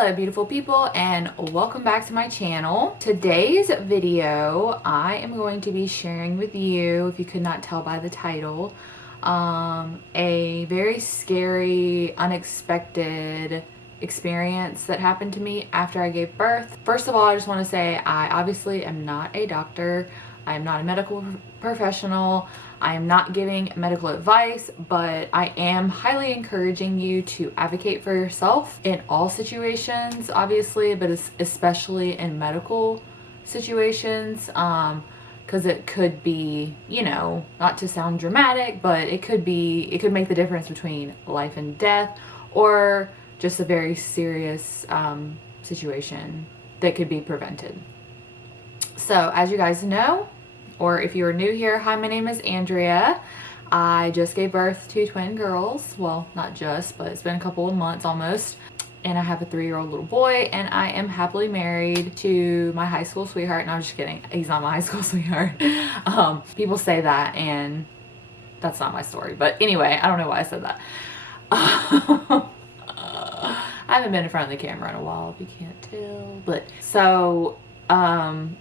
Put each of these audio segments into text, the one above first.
Hello beautiful people, and welcome back to my channel. Today's video I am going to be sharing with you, if you could not tell by the title, a very scary, unexpected experience that happened to me after I gave birth. First of all, I just want to say I obviously am not a doctor. I am not a medical professional. I am not giving medical advice, but I am highly encouraging you to advocate for yourself in all situations, obviously, but especially in medical situations, because it could be, you know, not to sound dramatic, but it could make the difference between life and death, or just a very serious situation that could be prevented. So as you guys know, or if you are new here, hi, my name is Andrea. I just gave birth to twin girls. Well, not just, but it's been a couple of months almost. And I have a 3-year-old little boy, and I am happily married to my high school sweetheart. No, I'm just kidding. He's not my high school sweetheart. People say that, and that's not my story. But anyway, I don't know why I said that. I haven't been in front of the camera in a while, if you can't tell. But so on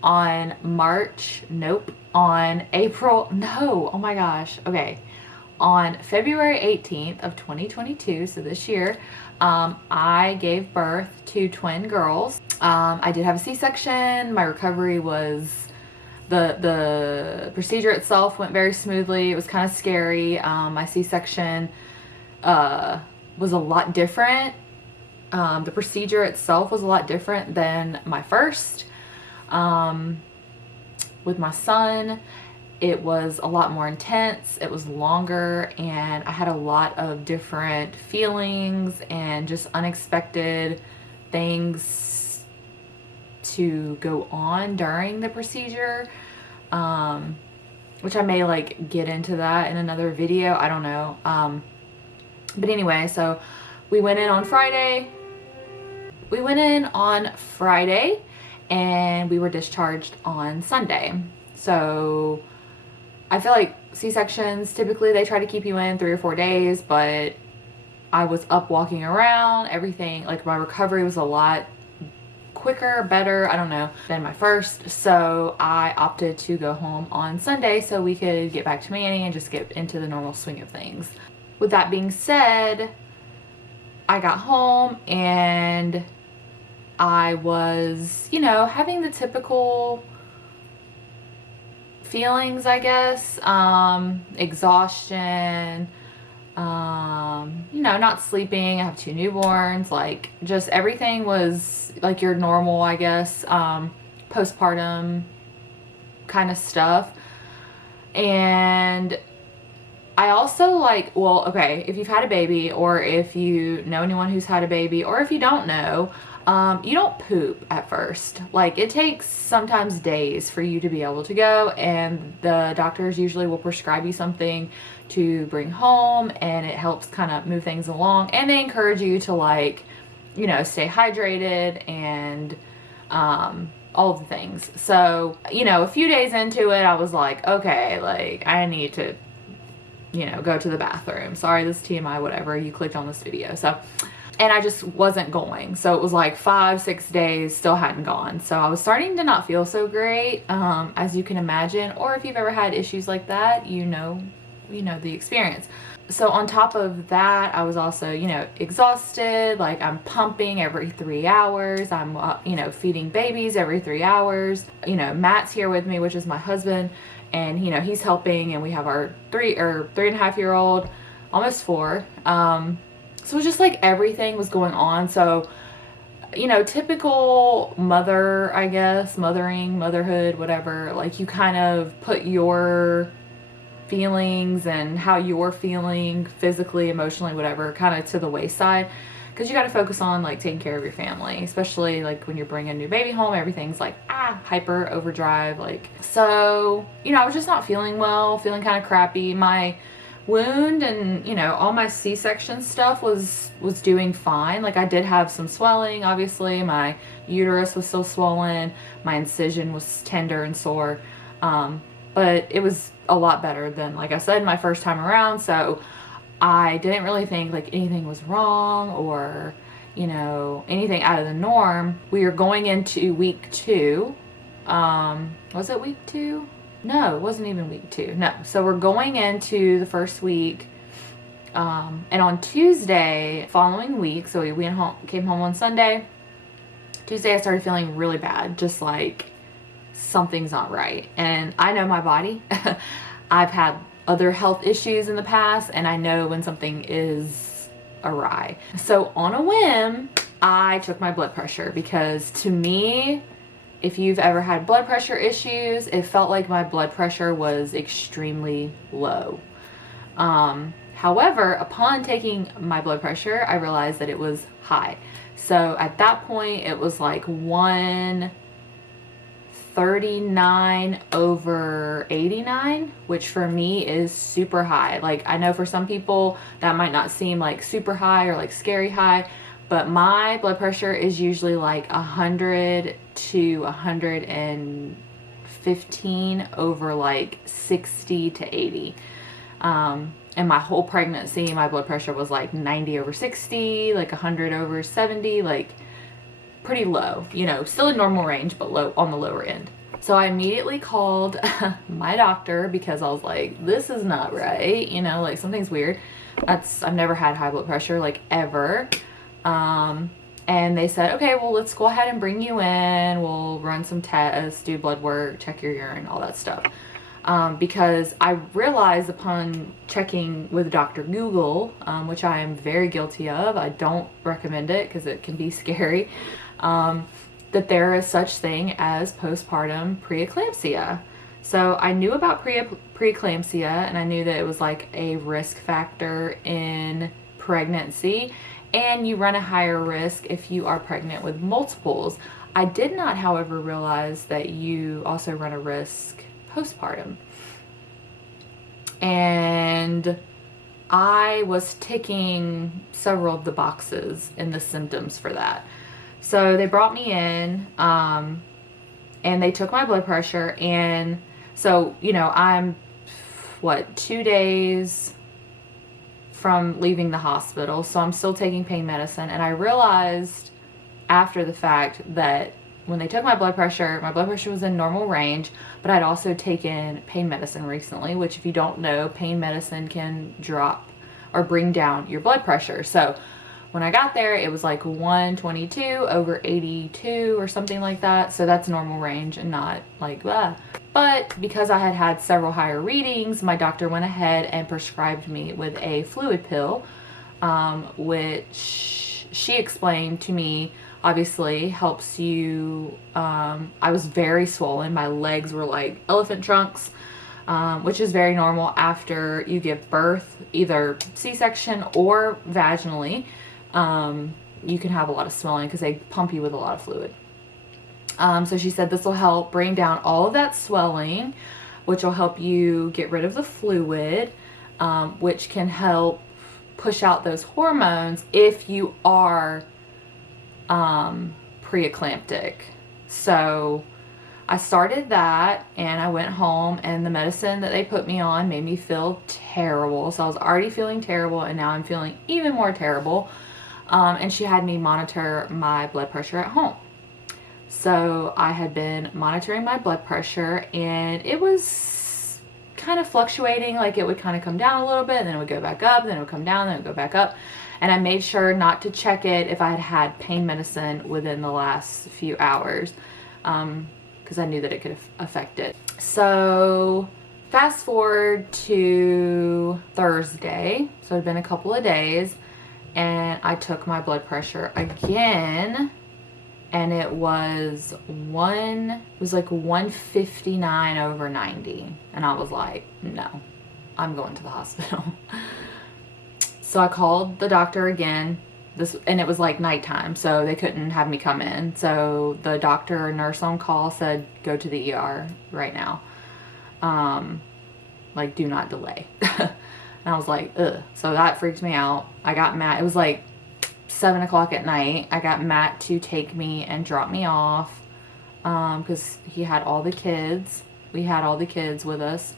February 18th of 2022, so this year, I gave birth to twin girls. I did have a C-section. My recovery was, the procedure itself went very smoothly. It was kind of scary. My C-section was a lot different. The procedure itself was a lot different than my first. With my son, it was a lot more intense, it was longer, and I had a lot of different feelings and just unexpected things to go on during the procedure, which I may like get into that in another video, I don't know. But anyway, so we went in on Friday. And we were discharged on Sunday. So I feel like C-sections, typically they try to keep you in 3 or 4 days, but I was up walking around, everything, like my recovery was a lot quicker, better, I don't know, than my first. So I opted to go home on Sunday so we could get back to Manny and just get into the normal swing of things. With that being said, I got home and I was, you know, having the typical feelings, I guess, exhaustion, you know, not sleeping. I have 2 newborns, like just everything was like your normal, I guess, postpartum kind of stuff. And I also like, well, okay, if you've had a baby, or if you know anyone who's had a baby, or if you don't know, you don't poop at first. Like, it takes sometimes days for you to be able to go, and the doctors usually will prescribe you something to bring home, and it helps kind of move things along, and they encourage you to, like, you know, stay hydrated and all the things. So, you know, a few days into it, I was like, okay, like, I need to, you know, go to the bathroom. Sorry, this TMI, whatever, you clicked on this video. So, and I just wasn't going. So it was like 5-6 days, still hadn't gone. So I was starting to not feel so great, as you can imagine, or if you've ever had issues like that, you know the experience. So on top of that, I was also, you know, exhausted. Like, I'm pumping every 3 hours. I'm, you know, feeding babies every 3 hours. You know, Matt's here with me, which is my husband, and, you know, he's helping, and we have our 3.5-year-old, almost 4. So it was just like everything was going on. So, you know, typical mother, I guess, motherhood, whatever, like you kind of put your feelings and how you're feeling physically, emotionally, whatever, kind of to the wayside, because you got to focus on like taking care of your family, especially like when you're bringing a new baby home. Everything's like hyper overdrive. Like, so, you know, I was just not feeling well, feeling kind of crappy. My wound and, you know, all my C-section stuff was doing fine. Like, I did have some swelling, obviously. My uterus was still swollen. My incision was tender and sore, but it was a lot better than, like I said, my first time around. So I didn't really think like anything was wrong, or, you know, anything out of the norm. We are going into week 2. Was it week 2? No, it wasn't even week 2. No. So we're going into the first week. And on Tuesday, following week, so we went home, came home on Sunday. Tuesday, I started feeling really bad, just like something's not right. And I know my body. I've had other health issues in the past, and I know when something is awry. So on a whim, I took my blood pressure, because to me, if you've ever had blood pressure issues, it felt like my blood pressure was extremely low. However, upon taking my blood pressure, I realized that it was high. So at that point, it was like 139/89, which for me is super high. Like, I know for some people that might not seem like super high or like scary high, but my blood pressure is usually like 100 to 115 over like 60 to 80. And my whole pregnancy, my blood pressure was like 90/60, like 100/70, like pretty low, you know, still in normal range, but low, on the lower end. So I immediately called my doctor, because I was like, this is not right, you know, like something's weird. I've never had high blood pressure, like, ever. And they said, okay, well, let's go ahead and bring you in. We'll run some tests, do blood work, check your urine, all that stuff. Because I realized upon checking with Dr. Google, which I am very guilty of, I don't recommend it because it can be scary, that there is such thing as postpartum preeclampsia. So I knew about preeclampsia, and I knew that it was like a risk factor in pregnancy, and you run a higher risk if you are pregnant with multiples. I did not, however, realize that you also run a risk postpartum. And I was ticking several of the boxes in the symptoms for that. So they brought me in, and they took my blood pressure. And so, you know, I'm 2 days from leaving the hospital, so I'm still taking pain medicine. And I realized after the fact that when they took my blood pressure was in normal range, but I'd also taken pain medicine recently, which, if you don't know, pain medicine can drop or bring down your blood pressure. So when I got there, it was like 122/82 or something like that. So that's normal range and not like blah. But because I had had several higher readings, my doctor went ahead and prescribed me with a fluid pill, which she explained to me obviously helps you. I was very swollen. My legs were like elephant trunks, which is very normal after you give birth, either C-section or vaginally. You can have a lot of swelling because they pump you with a lot of fluid. So she said this will help bring down all of that swelling, which will help you get rid of the fluid, which can help push out those hormones if you are preeclamptic. So I started that, and I went home, and the medicine that they put me on made me feel terrible. So I was already feeling terrible, and now I'm feeling even more terrible. And she had me monitor my blood pressure at home. So I had been monitoring my blood pressure, and it was kind of fluctuating. Like, it would kind of come down a little bit, and then it would go back up, then it would come down, then it would go back up. And I made sure not to check it if I had had pain medicine within the last few hours, because I knew that it could affect it. So fast forward to Thursday. So it had been a couple of days, and I took my blood pressure again, and it was like 159/90. And I was like, no, I'm going to the hospital. So I called the doctor again, and it was like nighttime, so they couldn't have me come in. So the doctor or nurse on call said, go to the ER right now. Like, do not delay. And I was like, ugh. So that freaked me out. I got Matt. It was like 7 o'clock at night. I got Matt to take me and drop me off, because he had all the kids. We had all the kids with us.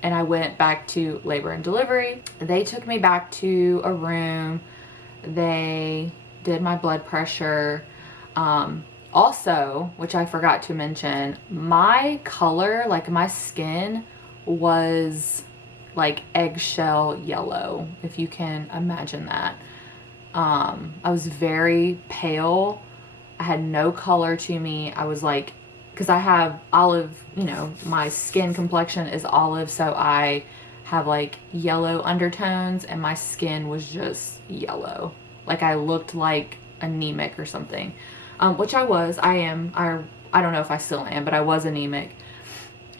And I went back to labor and delivery. They took me back to a room. They did my blood pressure. Also, which I forgot to mention, my color, like my skin was like eggshell yellow, if you can imagine that. I was very pale. I had no color to me. I was like, because I have olive, you know, my skin complexion is olive, so I have like yellow undertones, and my skin was just yellow. Like I looked like anemic or something, which I was. I am. I don't know if I still am, but I was anemic.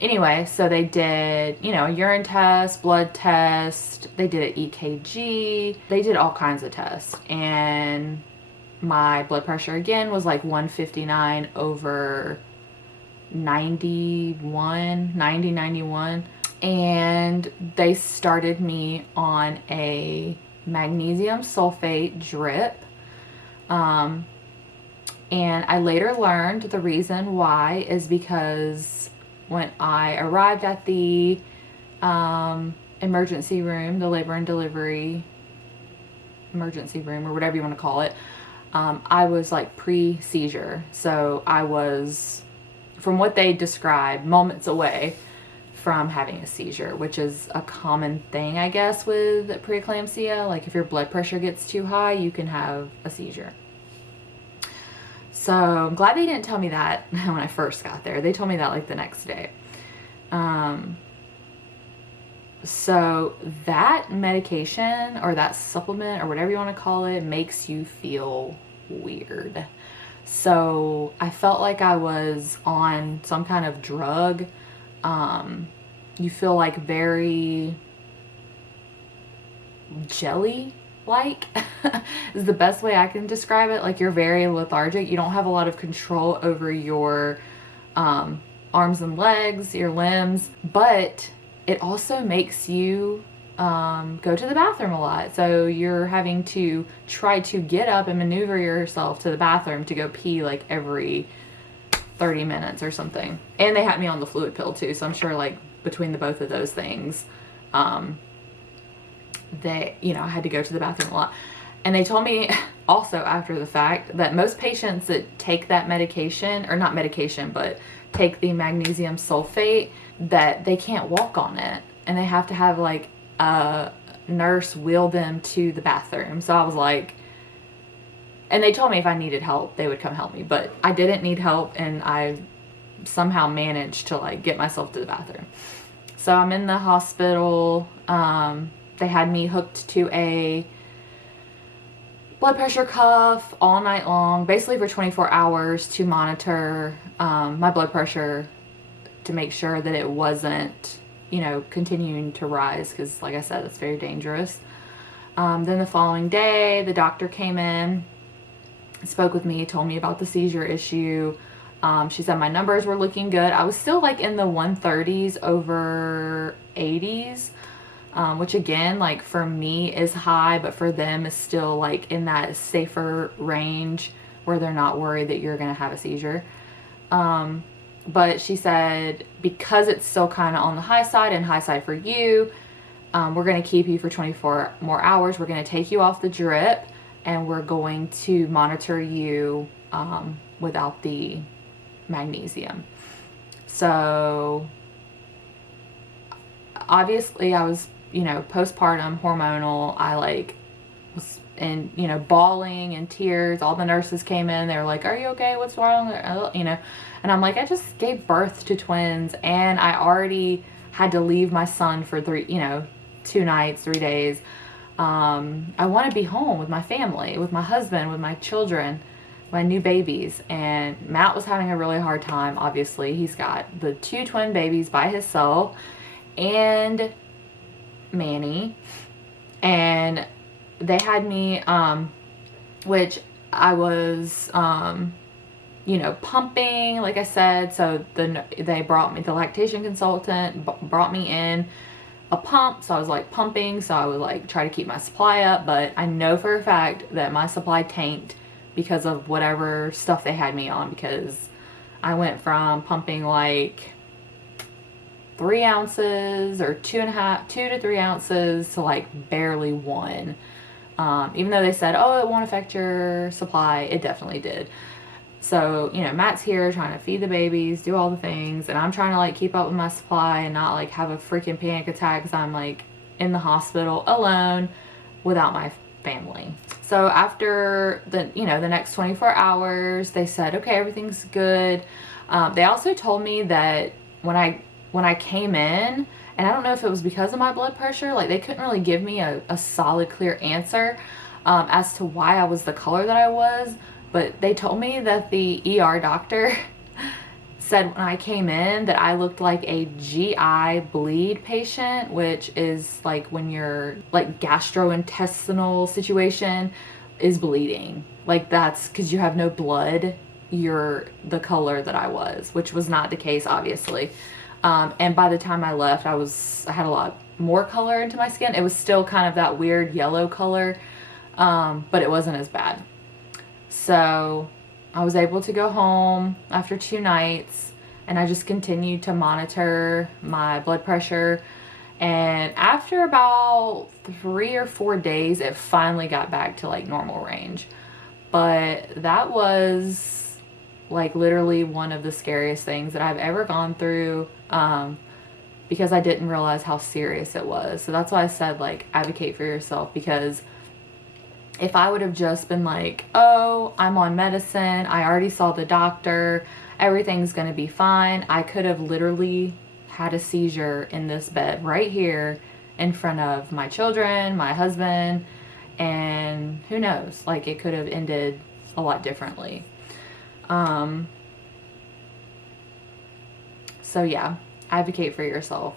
Anyway, so they did, you know, a urine test, blood test, they did an EKG, they did all kinds of tests, and my blood pressure again was like 159 over 91, and they started me on a magnesium sulfate drip. And I later learned the reason why is because when I arrived at the emergency room, the labor and delivery emergency room, or whatever you want to call it, I was like pre-seizure. So I was, from what they described, moments away from having a seizure, which is a common thing, I guess, with preeclampsia. Like if your blood pressure gets too high, you can have a seizure. So I'm glad they didn't tell me that when I first got there. They told me that like the next day. So that medication or that supplement or whatever you want to call it makes you feel weird. So I felt like I was on some kind of drug. You feel like very jelly like is the best way I can describe it. Like you're very lethargic. You don't have a lot of control over your arms and legs, your limbs, but it also makes you go to the bathroom a lot. So you're having to try to get up and maneuver yourself to the bathroom to go pee like every 30 minutes or something. And they had me on the fluid pill too, so I'm sure like between the both of those things, they, you know, I had to go to the bathroom a lot. And they told me also after the fact that most patients that take that medication, or not medication, but take the magnesium sulfate, that they can't walk on it. And they have to have like a nurse wheel them to the bathroom. So I was like, and they told me if I needed help, they would come help me. But I didn't need help, and I somehow managed to like get myself to the bathroom. So I'm in the hospital. They had me hooked to a blood pressure cuff all night long, basically for 24 hours to monitor my blood pressure to make sure that it wasn't, you know, continuing to rise, because like I said, it's very dangerous. Then the following day, the doctor came in, spoke with me, told me about the seizure issue. She said my numbers were looking good. I was still like in the 130s over 80s. Which again, like for me is high, but for them is still like in that safer range where they're not worried that you're going to have a seizure. But she said, because it's still kind of on the high side and high side for you, we're going to keep you for 24 more hours. We're going to take you off the drip, and we're going to monitor you without the magnesium. So obviously I was, you know, postpartum, hormonal. I like was in, you know, bawling and tears. All the nurses came in. They were like, "Are you okay? What's wrong?" You know, and I'm like, I just gave birth to twins, and I already had to leave my son for 2 nights, 3 days. I want to be home with my family, with my husband, with my children, my new babies. And Matt was having a really hard time. Obviously, he's got the 2 twin babies by himself, and Manny, and they had me, which I was, you know, pumping, like I said. So they brought me, the lactation consultant brought me in a pump. So I was like pumping. So I would like try to keep my supply up, but I know for a fact that my supply tanked because of whatever stuff they had me on, because I went from pumping like 3 ounces or 2 to 3 ounces to like barely 1. Even though they said, oh, it won't affect your supply, it definitely did. So, you know, Matt's here trying to feed the babies, do all the things, and I'm trying to like keep up with my supply and not like have a freaking panic attack because I'm like in the hospital alone without my family. So after the, you know, the next 24 hours, they said, okay, everything's good. They also told me that when I came in, and I don't know if it was because of my blood pressure, like they couldn't really give me a solid, clear answer as to why I was the color that I was. But they told me that the ER doctor said when I came in that I looked like a GI bleed patient, which is like when your like gastrointestinal situation is bleeding. Like that's because you have no blood, you're the color that I was, which was not the case, obviously. And by the time I left, I had a lot more color into my skin. It was still kind of that weird yellow color, but it wasn't as bad. So I was able to go home after 2 nights, and I just continued to monitor my blood pressure. And after about 3 or 4 days, it finally got back to like normal range. But that was like literally one of the scariest things that I've ever gone through, because I didn't realize how serious it was. So that's why I said like advocate for yourself, because if I would have just been like, oh, I'm on medicine, I already saw the doctor, everything's gonna be fine, I could have literally had a seizure in this bed right here in front of my children, my husband, and who knows, like it could have ended a lot differently. So yeah, advocate for yourself.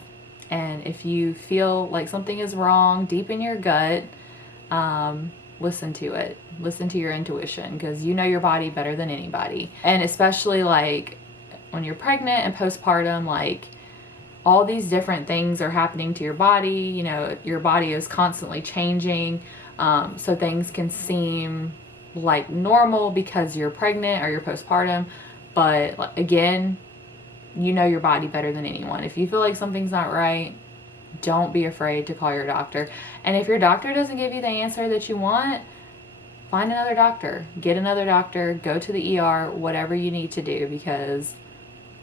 And if you feel like something is wrong deep in your gut, listen to it. Listen to your intuition, because you know your body better than anybody. And especially like when you're pregnant and postpartum, like all these different things are happening to your body. You know, your body is constantly changing. So things can seem like normal because you're pregnant or you're postpartum. But again, you know your body better than anyone. If you feel like something's not right, don't be afraid to call your doctor. And if your doctor doesn't give you the answer that you want, find another doctor. Get another doctor. Go to the ER, whatever you need to do, because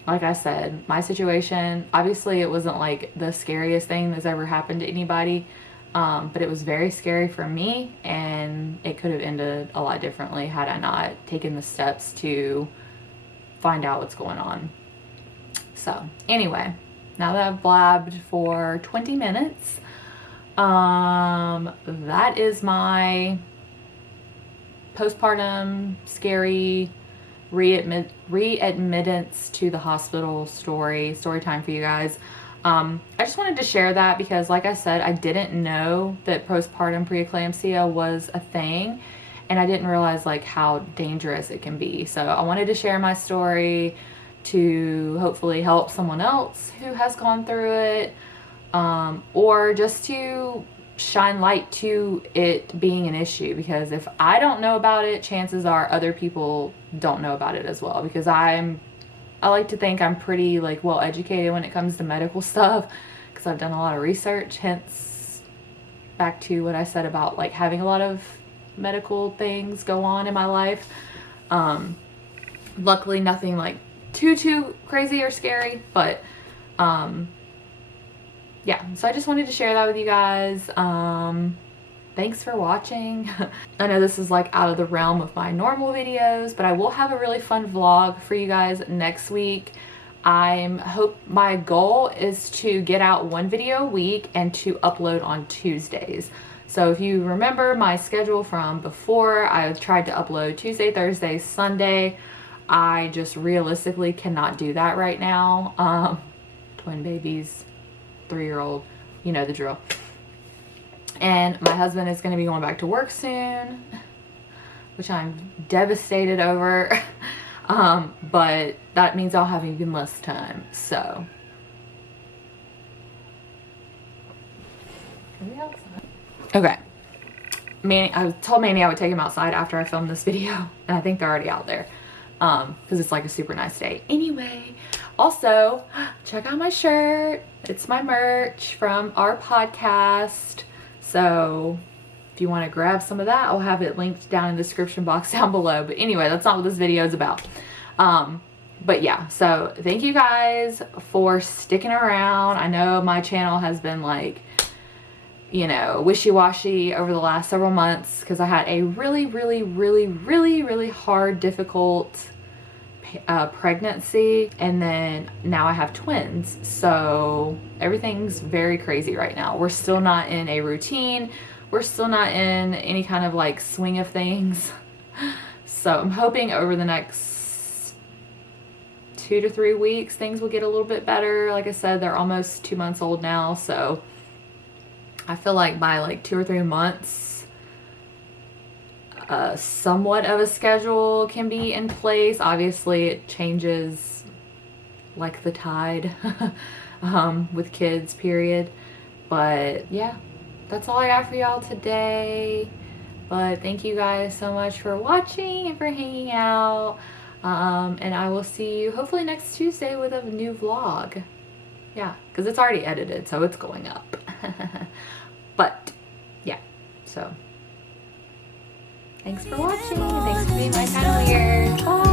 like I said, my situation, obviously it wasn't like the scariest thing that's ever happened to anybody, but it was very scary for me, and it could have ended a lot differently had I not taken the steps to find out what's going on. So anyway, now that I've blabbed for 20 minutes, that is my postpartum scary readmittance to the hospital story time for you guys. I just wanted to share that because like I said, I didn't know that postpartum preeclampsia was a thing, and I didn't realize like how dangerous it can be. So I wanted to share my story to hopefully help someone else who has gone through it, or just to shine light to it being an issue, because if I don't know about it, chances are other people don't know about it as well, because I like to think I'm pretty like well educated when it comes to medical stuff, because I've done a lot of research, hence back to what I said about like having a lot of medical things go on in my life. Luckily nothing like too crazy or scary, but yeah, so I just wanted to share that with you guys. Thanks for watching. I know this is like out of the realm of my normal videos, but I will have a really fun vlog for you guys next week. My goal is to get out 1 video a week and to upload on Tuesdays. So if you remember my schedule from before, I tried to upload Tuesday, Thursday, Sunday. I just realistically cannot do that right now. Twin babies, 3-year-old, you know the drill. And my husband is going to be going back to work soon, which I'm devastated over. But that means I'll have even less time. So okay, I told Manny I would take him outside after I filmed this video, and I think they're already out there. Because it's like a super nice day. Anyway, also check out my shirt. It's my merch from our podcast. So if you want to grab some of that, I'll have it linked down in the description box down below. But anyway, that's not what this video is about. But yeah, so thank you guys for sticking around. I know my channel has been like, you know, wishy-washy over the last several months because I had a really hard, difficult pregnancy, and then now I have twins, so everything's very crazy right now. We're still not in a routine. We're still not in any kind of like swing of things. So I'm hoping over the next 2 to 3 weeks things will get a little bit better. Like I said, they're almost 2 months old now, so I feel like by like 2 or 3 months, somewhat of a schedule can be in place. Obviously it changes like the tide with kids, period. But yeah, that's all I got for y'all today. But thank you guys so much for watching and for hanging out. And I will see you hopefully next Tuesday with a new vlog. Yeah, because it's already edited, so it's going up. But yeah, so thanks for watching. Thanks for being my kind of weird. Bye.